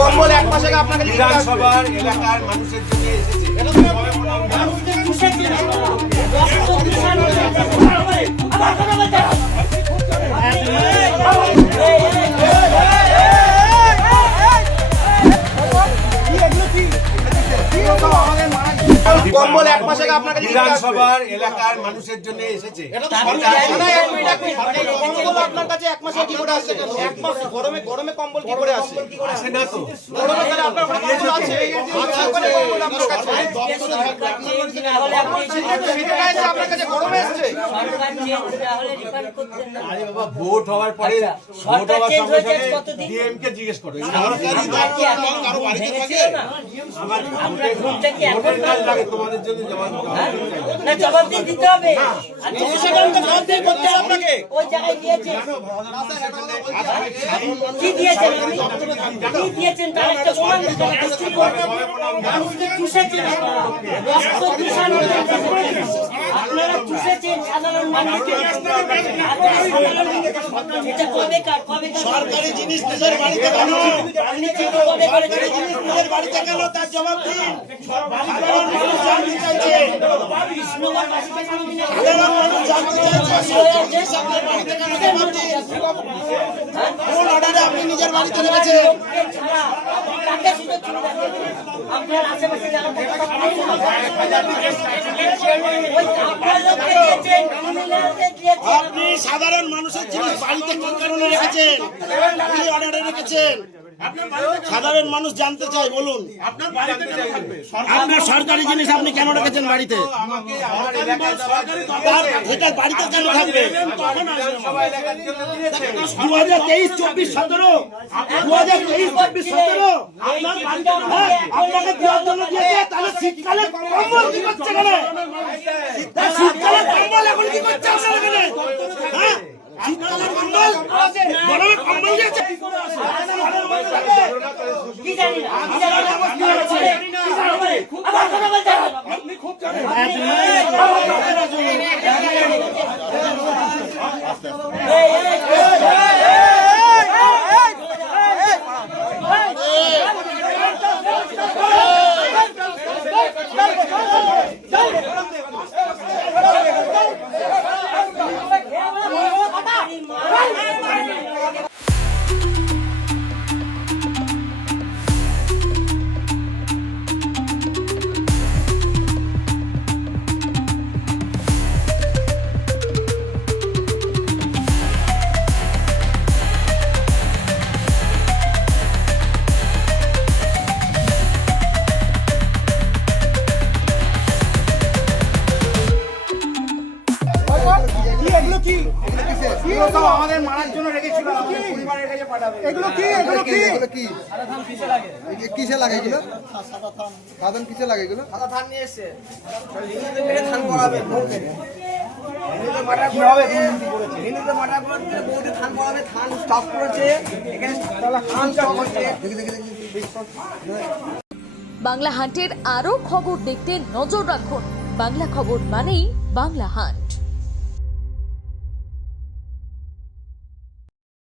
কম্বল এক মাস আগে আপনাকে বিধানসভার এলাকার মানুষের জন্য এসেছে। কম্বল এক মাস আগে আপনাকে বিধানসভার এলাকার মানুষের জন্য এসেছে। কম্বল আপনার কাছে এক মাসে কি করে আসছে? এক মাস গরমে কম্বল কি করে আসে? আসে না তো। গরমে তাহলে আপনার ওখানে কম্বল আছে? আছে ওখানে কম্বল আপনার কাছে? শীতে এসে আপনার কাছে গরমে এসছে? আরে বাবা, ভোট হওয়ার পরে ভোট হওয়ার সঙ্গে সঙ্গে ডিএম কে জিজ্ঞেস করো। আমার ভোটের কাজ লাগে, তোমাদের জন্য জবাব দিয়ে দিতে হবে। জবাব দিয়ে করতে হবে আপনাকে। ওই জায়গায় দিয়েছেন কি দিয়েছেন? কি দিয়েছেন তার একটা প্রমাণ দিতে হবে। মানুষকে চুষেছেন, রক্ত চুষানো আপনারা চুষেছেন সাধারণ মানুষকে। এটা কবেকার সরকারি জিনিস নিজের বাড়িতে কেন? সরকারি জিনিস নিজের বাড়িতে কেন তার জবাব দিন। সাধারণ মানুষ জানতে চাইছে, সাধারণ মানুষ জানতে চাইছে সরকারি জিনিস আপনার বাড়িতে কেন জবাব দিন। কোন অর্ডারে আপনি নিজের বাড়িতে রেখেছেন? আপনার আশেপাশে যারা আপনি সাধারণ মানুষের জিনিস বাড়িতে কোন কারণে রেখেছেন? কি অর্ডারে রেখেছেন? সাধারণ মানুষ জানতে চাই, বলুন। আপনার সরকারি জিনিস আপনি কেন রেখেছেন বাড়িতে? এটা বাড়িতে কেন থাকবে? 2023-24-17 2023-24-17 আপনাকে দেওয়ার জন্য দিয়েছে। তাহলে শীতকালে কম্বল কি করছে এখানে? শীতকালে কম্বল এখন কি করছে আপনার এখানে? হ্যাঁ, শীতকালে কম্বল, গরমে কম্বল দিয়েছে। কি জানি না, আবার কথা বলতে হবে। আপনি খুব জানেন। আমাদের মারার জন্য রেখেছিল, আমাদের পরিবারের কাছে পাঠাবে। এগুলো কি কিসে লাগে এগুলো? সাধারণ কিসে লাগে এগুলো? সাদা ধান নিয়ে এসছে, মেরে ধান পড়াবে, বউকে হিন্দুদের মার্ডার করেছে, হিন্দুদের মার্ডার করেছে, বউকে ধান পড়াবে, ধান স্টপ করেছে, এখানে ধান স্টপ হচ্ছে। বাংলা হান্টের আরও খবর দেখতে নজর রাখুন। বাংলা খবর মানেই বাংলা হান্ট।